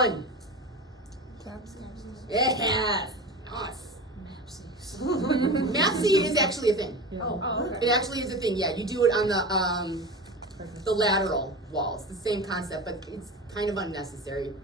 One. Yes. Nice. MAPC is actually a thing. Oh, okay. It actually is a thing. Yeah, you do it on the lateral walls. The same concept, but it's kind of unnecessary.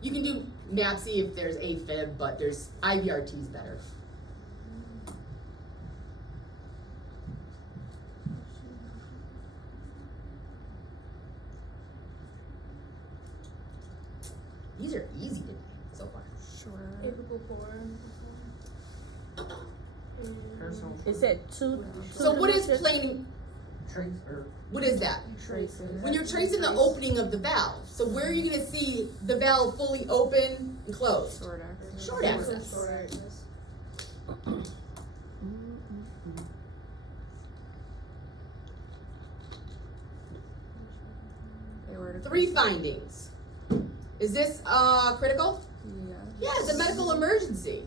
You can do MAPC if there's AFib, but there's IVRT is better. These are easy to do so far. Apical form. It said two. So what is planing? Trace or What is that? When you're tracing the opening of the valve, so where are you going to see the valve fully open and closed? Short access. Short access. Three findings. Is this critical? Yeah, it's a medical emergency.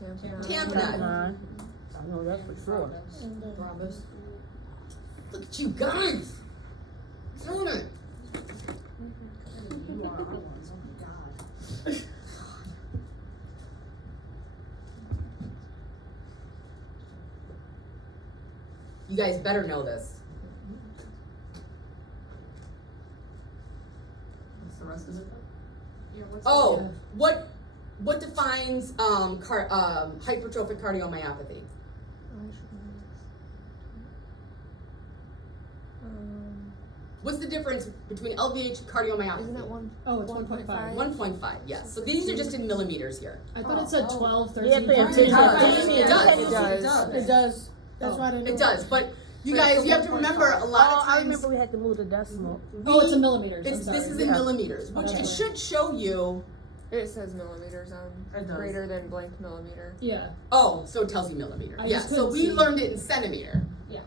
Tamponade. I know that's for sure. Thrombus. Look at you guys. Throwing it. You are our ones. Oh my god. You guys better know this. what's the rest of it? Yeah, what's Oh, what defines hypertrophic cardiomyopathy? What's the difference between LVH and cardiomyopathy? Isn't that one? Oh, it's 1.5. 1.5, yes. So these are just in millimeters here. I thought it said 12, 13. Yeah, but it does. It does. It does. That's why I didn't know. It does, but you guys, you have to remember a lot of I times. remember we had to move the decimal. Oh, it's in millimeters. I'm This sorry. is in Yeah. millimeters, which Okay. it should show you. It says millimeters on It does. greater than blank millimeter. Yeah. Oh, so it tells you millimeter. I Yeah, just so couldn't we see. learned it in centimeter. Yeah.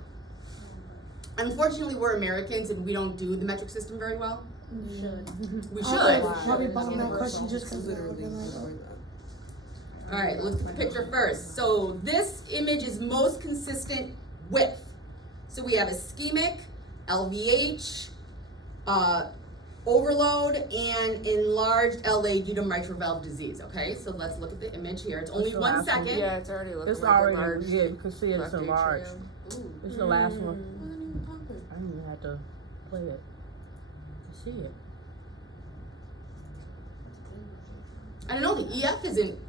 Unfortunately, we're Americans and we don't do the metric system very well. We should. We I should. was probably bugging that question just because Literally. All right, look at the picture first. So this image is most consistent with. So we have ischemic, LVH, overload, and enlarged LA due to mitral valve disease. Okay, so let's look at the image here. It's only That's the 1 last one. second. Yeah, it's already looking It's like already, a large yeah, you can see it's left enlarged. atrium. It's the last one. I didn't even have to play it to see it. I don't know, the EF isn't.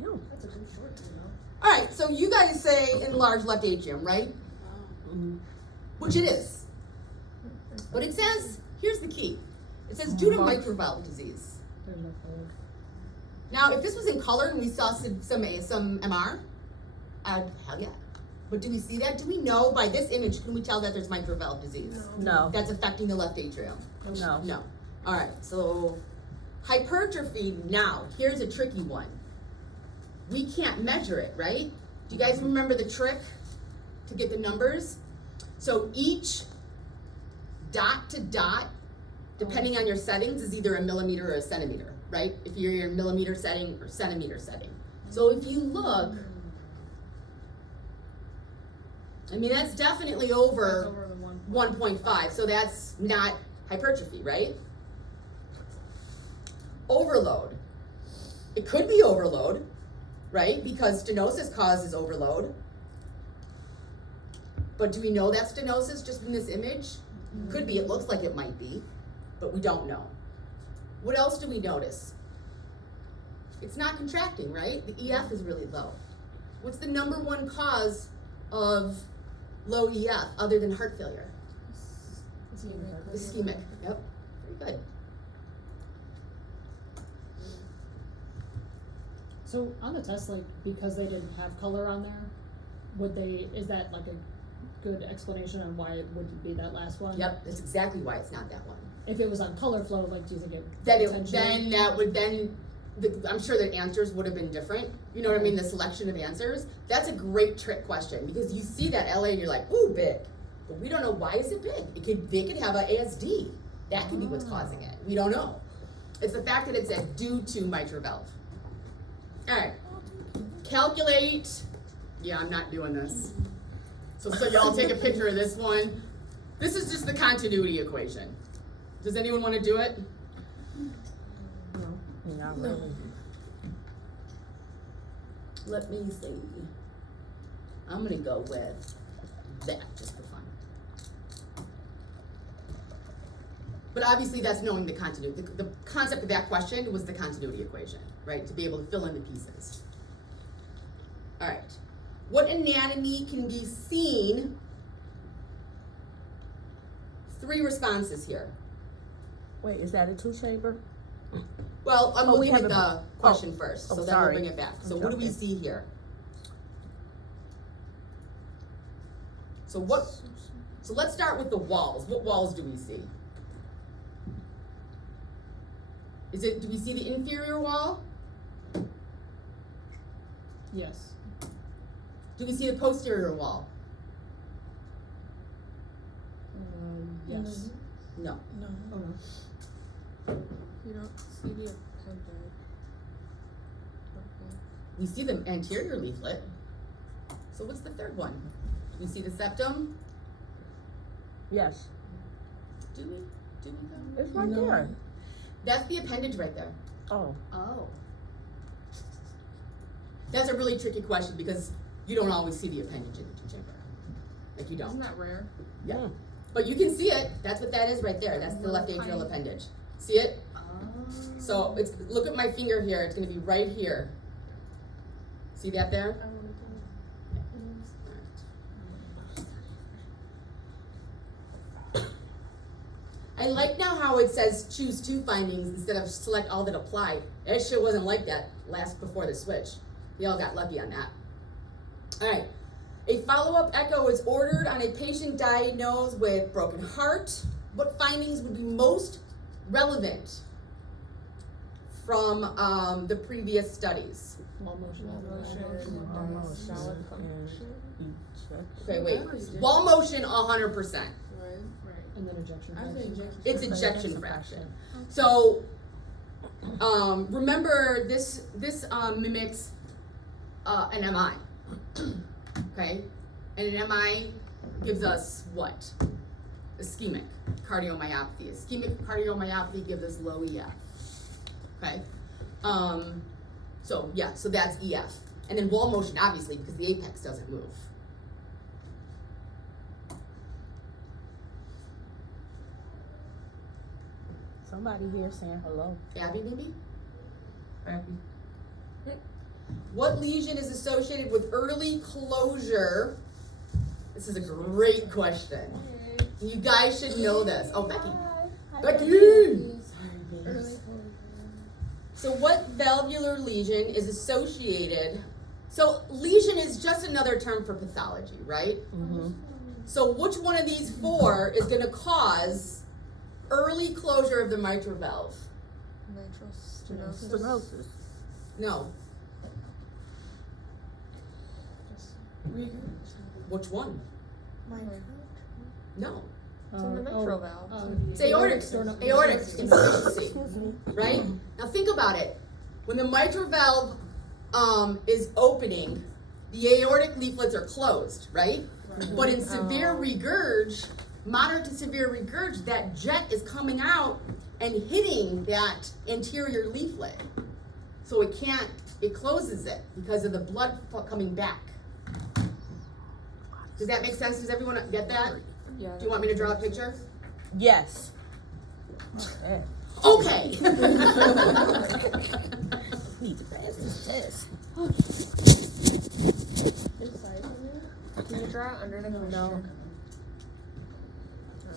Damn. That's a good short, you know. All right, so you guys say enlarged left atrium, right? Which it is. But it says, here's the key. It says due to mitral valve disease. There's no code. Now, if this was in color and we saw some MR, hell yeah. But do we see that? Do we know by this image, can we tell that there's mitral valve disease? No. That's affecting the left atrium? No. No. All right, so hypertrophy, now, here's a tricky one. We can't measure it, right? Do you guys remember the trick to get the numbers? So each dot to dot, depending on your settings, is either a millimeter or a centimeter, right? If you're in millimeter setting or centimeter setting. So if you look, I mean, that's definitely over Over the 1. 1.5, so that's not hypertrophy, right? Overload. It could be overload, right? Because stenosis causes overload. But do we know that's stenosis just in this image? Could be, it looks like it might be, but we don't know. What else do we notice? It's not contracting, right? The EF is really low. What's the number one cause of low EF other than heart failure? Ischemic. Yep. Very good. So on the test, like, because they didn't have color on there, is that like a good explanation on why it wouldn't be that last one? Yep, that's exactly why it's not that one. If it was on color flow, like, do you think it I'm sure the answers would have been different. You know what I mean? The selection of answers. That's a great trick question because you see that LA and you're like, ooh, big. But we don't know why is it big. They could have a ASD. That could be what's causing it. We don't know. It's the fact that it's due to mitral valve. All right. Calculate. Yeah, I'm not doing this. So y'all take a picture of this one. This is just the continuity equation. Does anyone wanna do it? Not really. Let me see. I'm gonna go with that, just for fun. But obviously that's knowing the continuity. The concept of that question was the continuity equation, right? To be able to fill in the pieces. All right. What anatomy can be seen? 3 responses here. Wait, is that a two-chamber? Well, I'm Oh, we looking at haven't- the question first, so then we'll sorry. bring it back. So I'm what do we jumping. see here? So let's start with the walls. What walls do we see? Do we see the inferior wall? Yes. Do we see the posterior wall? Yes. No. No. Oh, no. You don't see the appendage. Okay. We see the anterior leaflet. So what's the third one? Do we see the septum? Yes. Do we? Do we go? It's right No. there. That's the appendage right there. Oh. Oh. That's a really tricky question because you don't always see the appendage in the two-chamber. Like you Isn't don't. that rare? Yeah. Mm. But you can see it. That's what that is right there. That's the left atrial appendage. See it? Oh. So it's, look at my finger here. It's gonna be right here. See that there? I like now how it says choose 2 findings instead of select all that apply. That shit wasn't like that before the switch. We all got lucky on that. All right. A follow-up echo is ordered on a patient diagnosed with broken heart. What findings would be most relevant from the previous studies? Wall motion. Almost. Solid And function. ejection. Okay, wait. Wall motion, 100%. Right. Right. And then ejection. I say fraction. ejection. It's ejection fraction. So, remember this mimics an MI, okay? And an MI gives us what? Ischemic cardiomyopathy. Ischemic cardiomyopathy gives us low EF, okay? So yeah, so that's EF. And then wall motion, obviously, because the apex doesn't move. Somebody here saying hello. Abby, maybe? Happy. What lesion is associated with early closure? This is a great question. You guys should know this. Oh, Becky. Becky! So what valvular lesion is associated? So lesion is just another term for pathology, right? Mm-hmm. So which one of these 4 is gonna cause early closure of the mitral valve? Mitral stenosis. Stenosis. No. Rigor. Which one? Micro. No. It's in the mitral valve. It's aortic. Sternum- Aortic insufficiency. Excuse me. Right? Now think about it. When the mitral valve is opening, the aortic leaflets are closed, right? But in severe regurg, moderate to severe regurg, that jet is coming out and hitting that anterior leaflet. So it closes it because of the blood coming back. Does that make sense? Does everyone get that? Yeah. Do you want me to draw a picture? Yes. Yeah. Okay. Need to pass this test. Can you draw it under the question? No.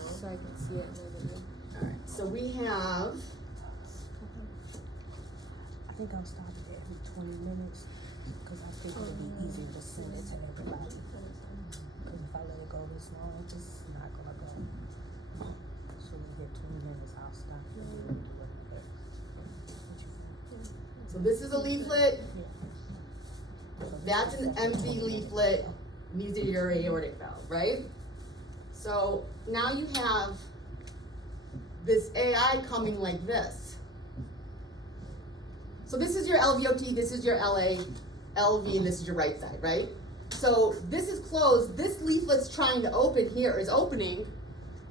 So I can see it in the Alright, so we have, I think I'll stop it every 20 minutes because I think it'll be easier to send it to everybody. Because if I let it go this long, it's not gonna go. So we get 20 minutes, I'll stop it. And do whatever. so this is a leaflet, that's an empty leaflet, and these are your aortic valve, right? So now you have this AI coming like this. So this is your LVOT, this is your LA, LV, and this is your right side, right? So this is closed, this leaflet's trying to open here, is opening,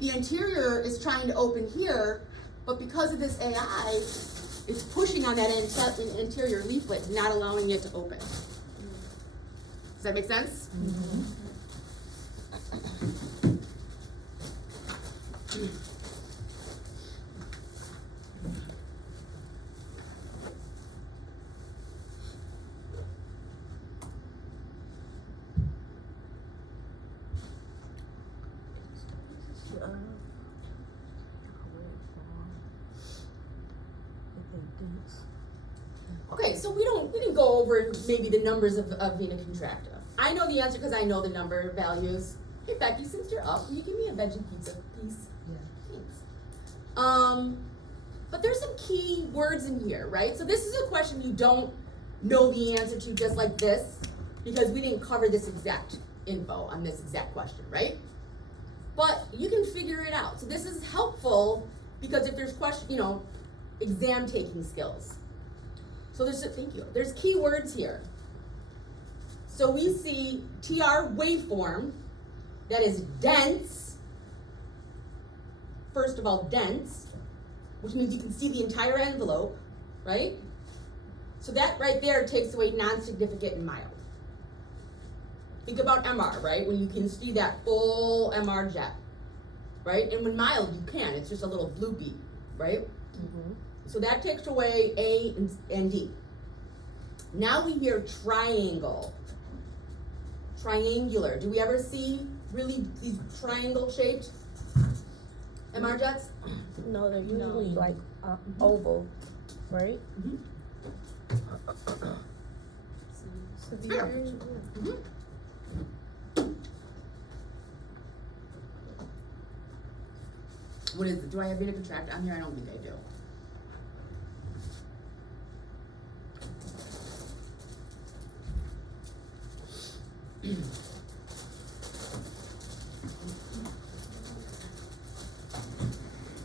the interior is trying to open here, but because of this AI, it's pushing on that interior leaflet, not allowing it to open. Does that make sense? Okay, so we didn't go over maybe the numbers of vena contracta. I know the answer because I know the number values. Hey Becky, since you're up, can you give me a veggie pizza, please? Yeah. Thanks. But there's some key words in here, right? So this is a question you don't know the answer to just like this, because we didn't cover this exact info on this exact question, right? But you can figure it out. So this is helpful because if there's exam taking skills. So thank you. There's key words here. So we see TR waveform that is dense. First of all, dense, which means you can see the entire envelope, right? So that right there takes away non-significant and mild. Think about MR, right? When you can see that full MR jet, right? And when mild, you can. It's just a little bloopy, right? So that takes away A and D. Now we hear triangle. Triangular. Do we ever see really these triangle shaped MR jets? No, they're usually like oval, right? Fair. What is it? Do I have vena contracta on here? I don't think I do.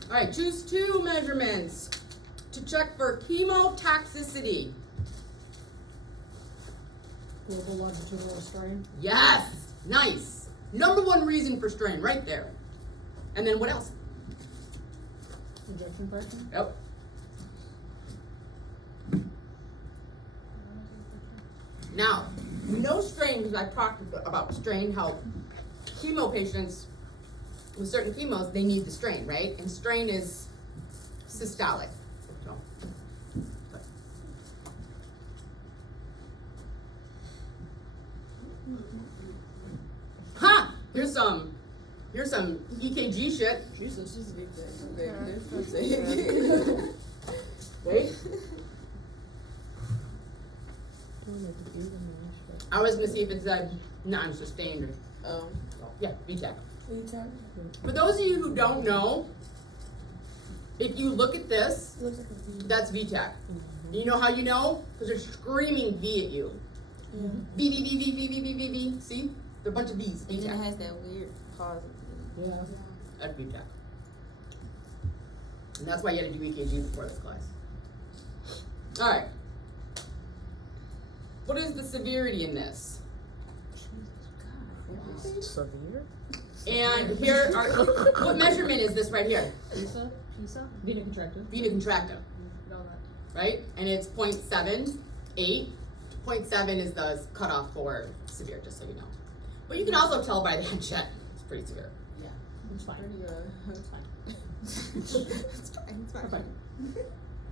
All right, choose two measurements to check for chemotoxicity. Global longitudinal strain. Yes, nice. Number one reason for strain, right there. And then what else? Injection fraction. Yep. Now, we know strain because I talked about strain, how chemo patients with certain chemos, they need the strain, right? And strain is systolic. So, good. Ha! Here's some EKG shit. Jesus, she's a big thing. Wait. I was gonna see if it's non-sustained or, Oh. yeah, VTAC. VTAC? For those of you who don't know, if you look at this, Looks like a V. that's VTAC. You know how you know? Because they're screaming V at you. Yeah. V, V, V, V, V, V, V, V, V. See? There are a bunch of V's. And then it VTAC. has that weird pause. Yeah. That's VTAC. And that's why you had to do EKG before this class. Alright. What is the severity in this? Severe? And here are, what measurement is this right here? PISA? Vena contracta. Vena contracta, Know that. right? And it's 0.78. 0.7 is the cutoff for severe, just so you know. But you can also tell by that jet, it's pretty severe. It's fine. It's fine. It's fine. We're fine.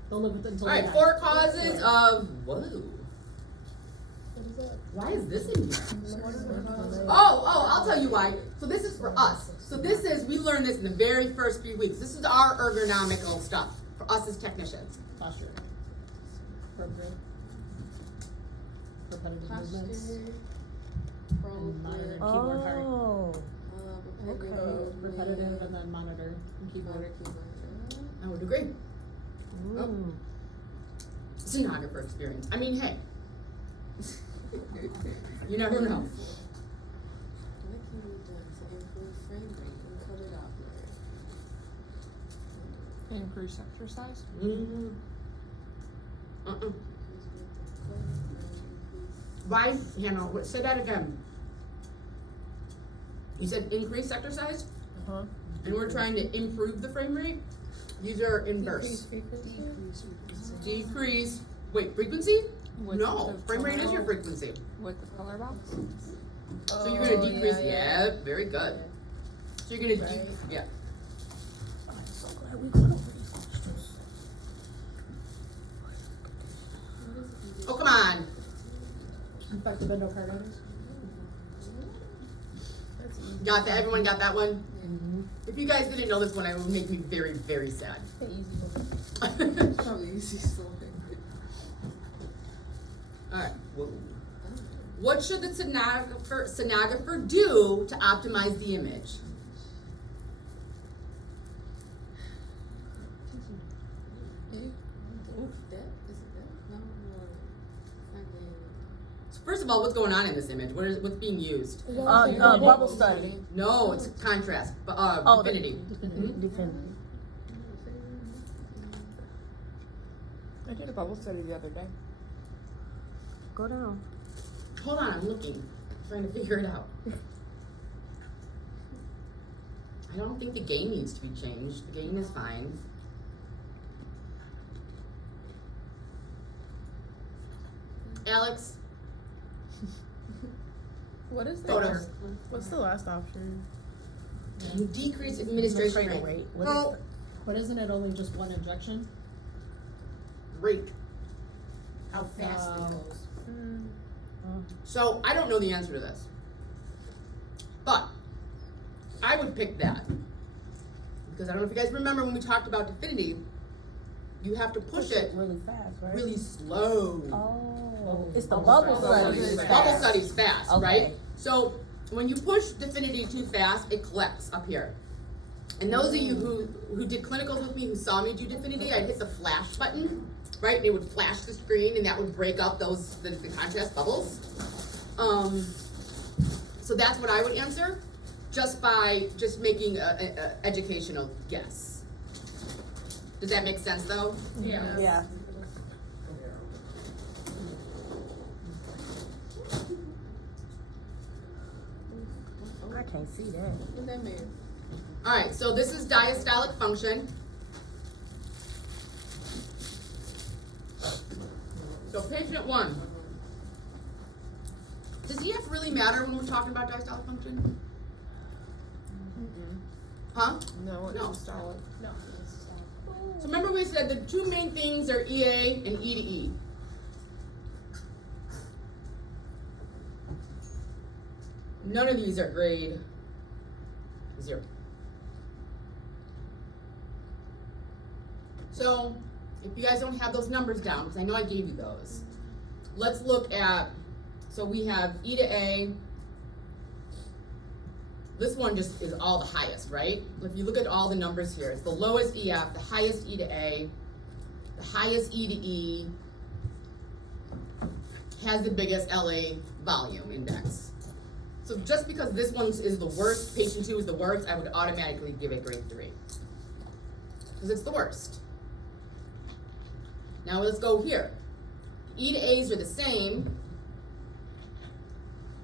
They'll live with it until Alright, they 4 die. causes of, whoa. What is that? Why is this in here? Oh, I'll tell you why. So this is for us. So this is, we learned this in the very first few weeks. This is our ergonomical stuff for us as technicians. Posture. Appropriate. Repetitive movements. And monitor keyboard heart. Oh, Repetitive and then monitor and keyboard. I would agree. mm. Stenographer experience. I mean, hey. You never know. What can be done to improve frame rate and cut it off later? Increase exercise. Mm-hmm. Why, Hannah, say that again. You said increase exercise? Uh-huh. and we're trying to improve the frame rate, these are inverse. Decrease, wait, frequency? With No, the frame rate is your color- frequency. With the color box? So you're gonna decrease, yeah, very good. So you're gonna, Right. yeah. I'm so glad we got over these questions. Oh, come on. Effective endocarditis. Got that, everyone got that one? If you guys didn't know this one, it would make me very, very sad. The easy one. Probably easy story. Alright, whoa. What should the sonographer do to optimize the image? That, is it that? No, not So first of all, what's going on in this image? What's being used? Bubble study. No, it's contrast, Oh, the- divinity. Mhm. Definitely. I did a bubble study the other day. Go down. Hold on, I'm looking, trying to figure it out. I don't think the gain needs to be changed. The gain is fine. Alex, What is photos. What's the last option? Decrease administration Administrative rate. rate. What Girl, But isn't it only just one injection? rate. How fast it Wow. goes. So I don't know the answer to this. But I would pick that. Because I don't know if you guys remember when we talked about Definity, you have to push it really fast, right? really slow. Oh, it's the Bubble bubble study. study. Bubble study's fast, Okay. right? So when you push Definity too fast, it collects up here. And those of you who did clinicals with me, who saw me do Definity, I'd hit the flash button, right? And it would flash the screen, and that would break up the contrast bubbles. So that's what I would answer, just by making a educational guess. Does that make sense, though? Yeah. I can't see that. What that mean? All right, so this is diastolic function. So patient 1. Does EF really matter when we're talking about diastolic function? Huh? No, it's No. solid. So remember we said the two main things are EA and E to E. None of these are grade 0. So if you guys don't have those numbers down, because I know I gave you those, let's look at, so we have E to A. This one just is all the highest, right? If you look at all the numbers here, it's the lowest EF, the highest E to A, the highest E to E, has the biggest LA volume index. So just because this one is the worst, patient 2 is the worst, I would automatically give it grade 3. Because it's the worst. Now let's go here. E to A's are the same.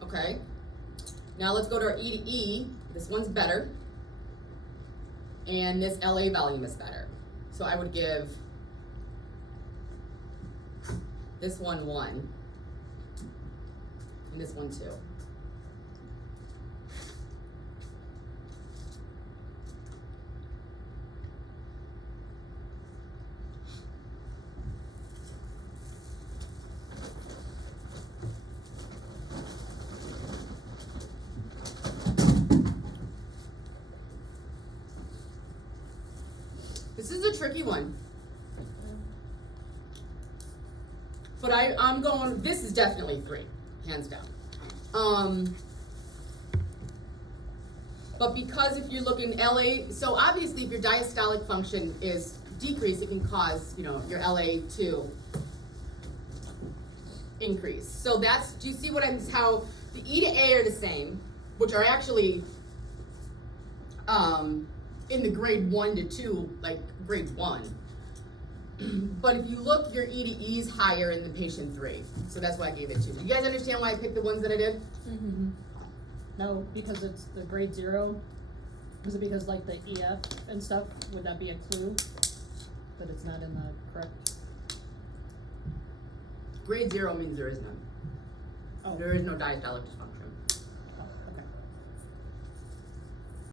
Okay. Now let's go to our E to E. This one's better. And this LA volume is better. So I would give this one 1. And this one 2. This is a tricky one. But I'm going, this is definitely 3, hands down. But because if you're looking LA, so obviously if your diastolic function is decreased, it can cause, your LA to increase. So that's, do you see what how the E to A are the same, which are actually, in the grade 1 to 2, like grade 1. But if you look, your E to E is higher in the patient 3. So that's why I gave it 2. Do you guys understand why I picked the ones that I did? No, because it's the grade 0 Was it because like the EF and stuff, would that be a clue? That it's not in the correct? Grade 0 means there is none. Oh, There is no diastolic dysfunction.